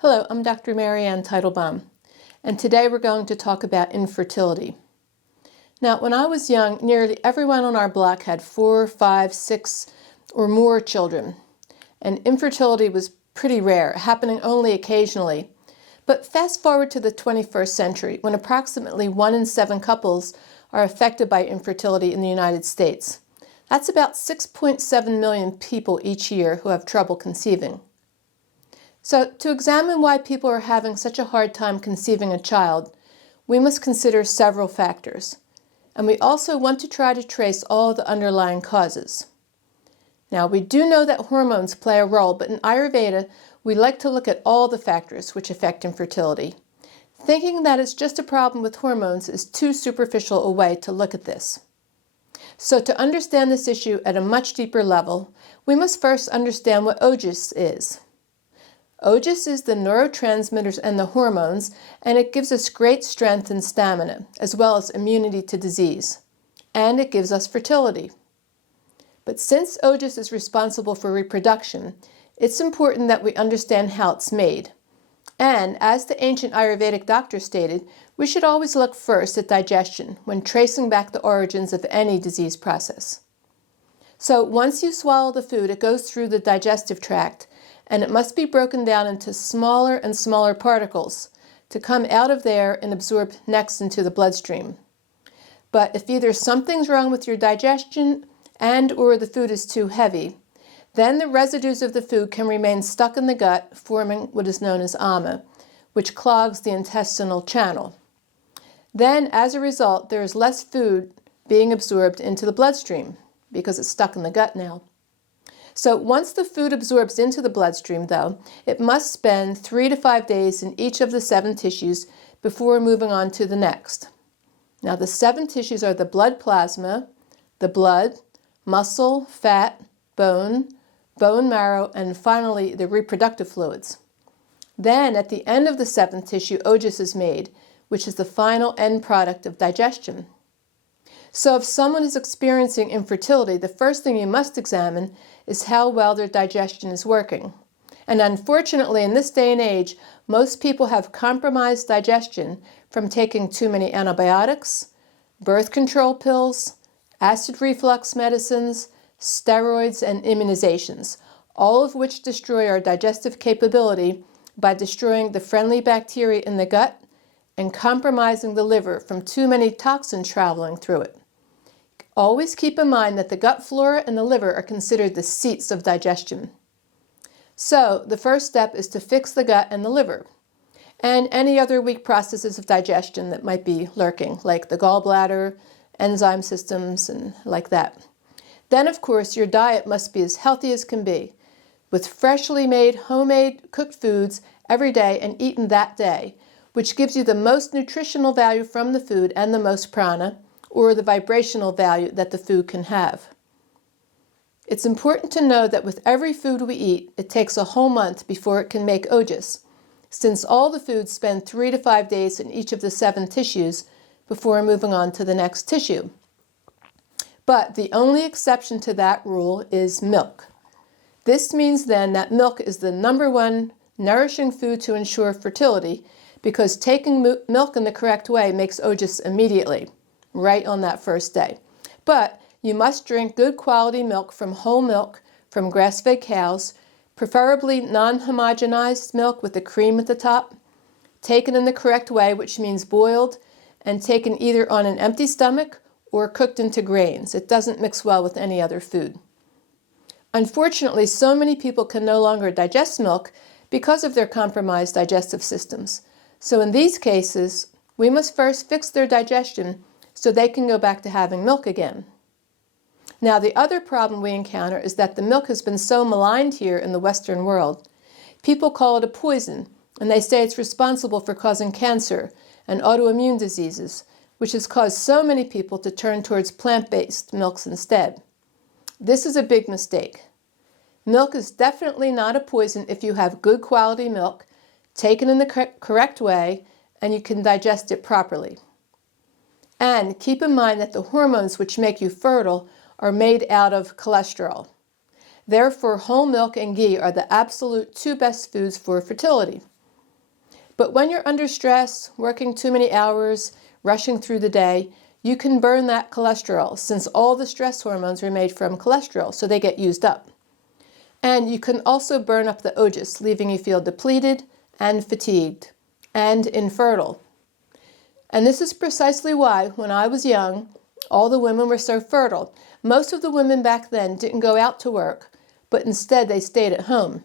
Hello, I'm Dr. Marianne Teitelbaum, and today we're going to talk about infertility. Now, when I was young, nearly everyone on our block had 4, 5, 6, or more children, and infertility was pretty rare, happening only occasionally. But fast forward to the 21st century, when approximately 1 in 7 couples are affected by infertility in the United States. That's about 6.7 million people each year who have trouble conceiving. So, to examine why people are having such a hard time conceiving a child, we must consider several factors. And we also want to try to trace all the underlying causes. Now, we do know that hormones play a role, but in Ayurveda, we like to look at all the factors which affect infertility. Thinking that it's just a problem with hormones is too superficial a way to look at this. So, to understand this issue at a much deeper level, we must first understand what Ojas is. Ojas is the neurotransmitters and the hormones, and it gives us great strength and stamina, as well as immunity to disease. And it gives us fertility. But since Ojas is responsible for reproduction, it's important that we understand how it's made. And, as the ancient Ayurvedic doctor stated, we should always look first at digestion when tracing back the origins of any disease process. So once you swallow the food, it goes through the digestive tract, and it must be broken down into smaller and smaller particles to come out of there and absorb next into the bloodstream. But if either something's wrong with your digestion or the food is too heavy, then the residues of the food can remain stuck in the gut, forming what is known as ama, which clogs the intestinal channel. Then, as a result, there is less food being absorbed into the bloodstream because it's stuck in the gut now. So once the food absorbs into the bloodstream, though, it must spend 3 to 5 days in each of the 7 tissues before moving on to the next. Now, the 7 tissues are the blood plasma, the blood, muscle, fat, bone marrow, and finally the reproductive fluids. Then, at the end of the 7th tissue, Ojas is made, which is the final end product of digestion. So if someone is experiencing infertility, the first thing you must examine is how well their digestion is working. And unfortunately, in this day and age, most people have compromised digestion from taking too many antibiotics, birth control pills, acid reflux medicines, steroids, and immunizations, all of which destroy our digestive capability by destroying the friendly bacteria in the gut and compromising the liver from too many toxins traveling through it. Always keep in mind that the gut flora and the liver are considered the seats of digestion. So, the first step is to fix the gut and the liver, and any other weak processes of digestion that might be lurking, like the gallbladder, enzyme systems, and like that. Then, of course, your diet must be as healthy as can be, with freshly made, homemade, cooked foods every day and eaten that day, which gives you the most nutritional value from the food and the most prana, or the vibrational value that the food can have. It's important to know that with every food we eat, it takes a whole month before it can make Ojas, since all the foods spend 3 to 5 days in each of the 7 tissues before moving on to the next tissue. But the only exception to that rule is milk. This means then that milk is the #1 nourishing food to ensure fertility, because taking milk in the correct way makes Ojas immediately, right on that first day. But you must drink good quality milk from whole milk from grass-fed cows, preferably non-homogenized milk with the cream at the top, taken in the correct way, which means boiled, and taken either on an empty stomach or cooked into grains. It doesn't mix well with any other food. Unfortunately, so many people can no longer digest milk because of their compromised digestive systems. So in these cases, we must first fix their digestion so they can go back to having milk again. Now, the other problem we encounter is that the milk has been so maligned here in the Western world. People call it a poison, and they say it's responsible for causing cancer and autoimmune diseases, which has caused so many people to turn towards plant-based milks instead. This is a big mistake. Milk is definitely not a poison if you have good quality milk, taken in the correct way, and you can digest it properly. And keep in mind that the hormones which make you fertile are made out of cholesterol. Therefore, whole milk and ghee are the absolute 2 best foods for fertility. But when you're under stress, working too many hours, rushing through the day, you can burn that cholesterol, since all the stress hormones are made from cholesterol, so they get used up. And you can also burn up the Ojas, leaving you feel depleted and fatigued and infertile. And this is precisely why, when I was young, all the women were so fertile. Most of the women back then didn't go out to work, but instead they stayed at home.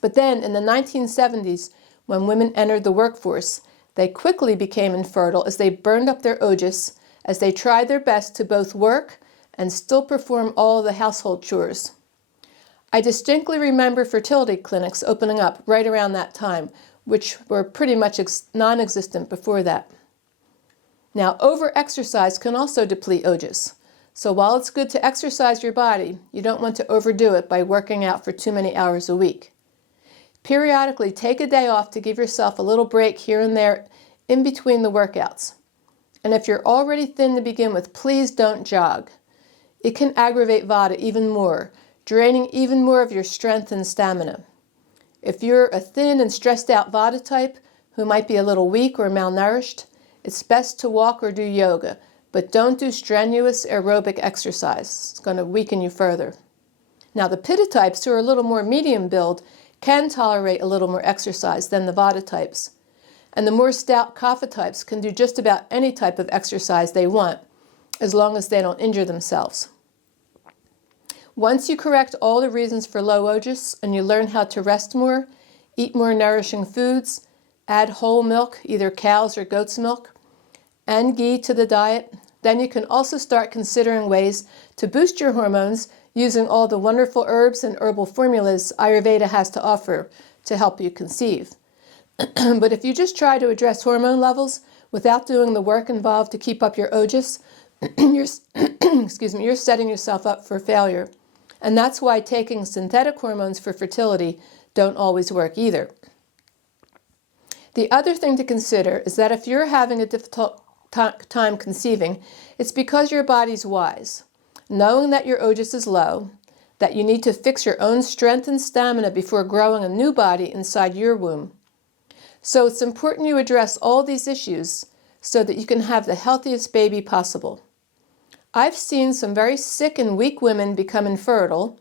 But then in the 1970s, when women entered the workforce, they quickly became infertile as they burned up their Ojas, as they tried their best to both work and still perform all the household chores. I distinctly remember fertility clinics opening up right around that time, which were pretty much non-existent before that. Now, over-exercise can also deplete Ojas. So while it's good to exercise your body, you don't want to overdo it by working out for too many hours a week. Periodically, take a day off to give yourself a little break here and there in between the workouts. And if you're already thin to begin with, please don't jog. It can aggravate Vata even more, draining even more of your strength and stamina. If you're a thin and stressed out Vata type who might be a little weak or malnourished, it's best to walk or do yoga, but don't do strenuous aerobic exercise. It's going to weaken you further. Now, the Pitta types, who are a little more medium build, can tolerate a little more exercise than the Vata types. And the more stout Kapha types can do just about any type of exercise they want, as long as they don't injure themselves. Once you correct all the reasons for low Ojas and you learn how to rest more, eat more nourishing foods, add whole milk, either cow's or goat's milk, and ghee to the diet, then you can also start considering ways to boost your hormones using all the wonderful herbs and herbal formulas Ayurveda has to offer to help you conceive. But if you just try to address hormone levels without doing the work involved to keep up your Ojas, you're setting yourself up for failure. And that's why taking synthetic hormones for fertility don't always work either. The other thing to consider is that if you're having a difficult time conceiving, it's because your body's wise. Knowing that your Ojas is low, that you need to fix your own strength and stamina before growing a new body inside your womb. So it's important you address all these issues so that you can have the healthiest baby possible. I've seen some very sick and weak women become infertile.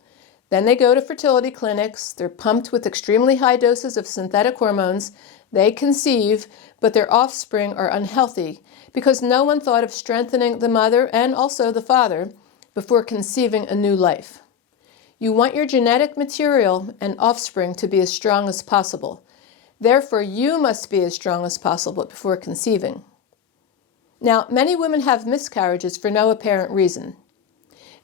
Then they go to fertility clinics, they're pumped with extremely high doses of synthetic hormones, they conceive, but their offspring are unhealthy because no one thought of strengthening the mother and also the father before conceiving a new life. You want your genetic material and offspring to be as strong as possible. Therefore, you must be as strong as possible before conceiving. Now, many women have miscarriages for no apparent reason.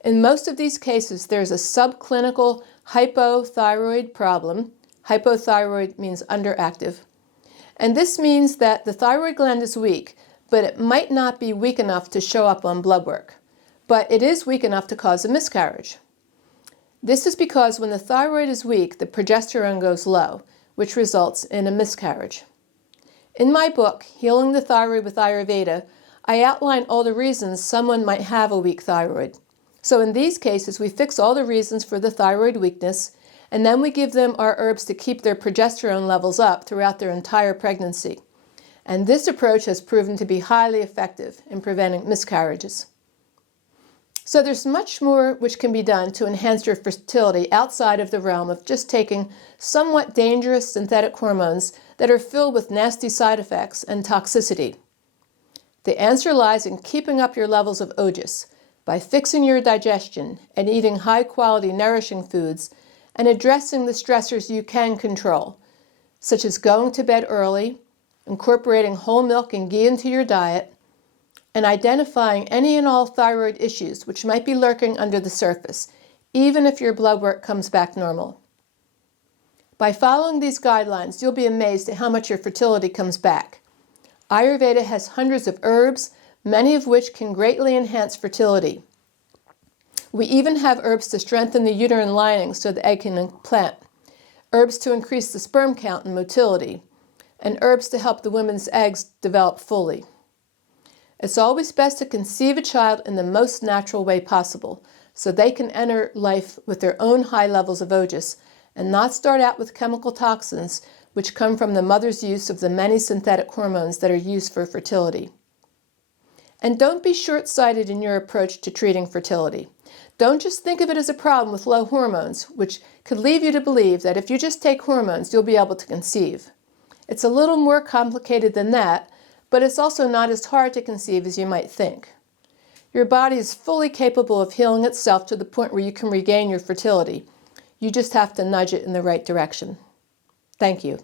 In most of these cases, there's a subclinical hypothyroid problem. Hypothyroid means underactive. And this means that the thyroid gland is weak, but it might not be weak enough to show up on blood work. But it is weak enough to cause a miscarriage. This is because when the thyroid is weak, the progesterone goes low, which results in a miscarriage. In my book, Healing the Thyroid with Ayurveda, I outline all the reasons someone might have a weak thyroid. So in these cases, we fix all the reasons for the thyroid weakness, and then we give them our herbs to keep their progesterone levels up throughout their entire pregnancy. And this approach has proven to be highly effective in preventing miscarriages. So there's much more which can be done to enhance your fertility outside of the realm of just taking somewhat dangerous synthetic hormones that are filled with nasty side effects and toxicity. The answer lies in keeping up your levels of Ojas by fixing your digestion and eating high-quality nourishing foods and addressing the stressors you can control, such as going to bed early, incorporating whole milk and ghee into your diet, and identifying any and all thyroid issues which might be lurking under the surface, even if your blood work comes back normal. By following these guidelines, you'll be amazed at how much your fertility comes back. Ayurveda has hundreds of herbs, many of which can greatly enhance fertility. We even have herbs to strengthen the uterine lining so the egg can implant, herbs to increase the sperm count and motility, and herbs to help the woman's eggs develop fully. It's always best to conceive a child in the most natural way possible, so they can enter life with their own high levels of Ojas and not start out with chemical toxins which come from the mother's use of the many synthetic hormones that are used for fertility. And don't be short-sighted in your approach to treating fertility. Don't just think of it as a problem with low hormones, which could lead you to believe that if you just take hormones, you'll be able to conceive. It's a little more complicated than that, but it's also not as hard to conceive as you might think. Your body is fully capable of healing itself to the point where you can regain your fertility. You just have to nudge it in the right direction. Thank you.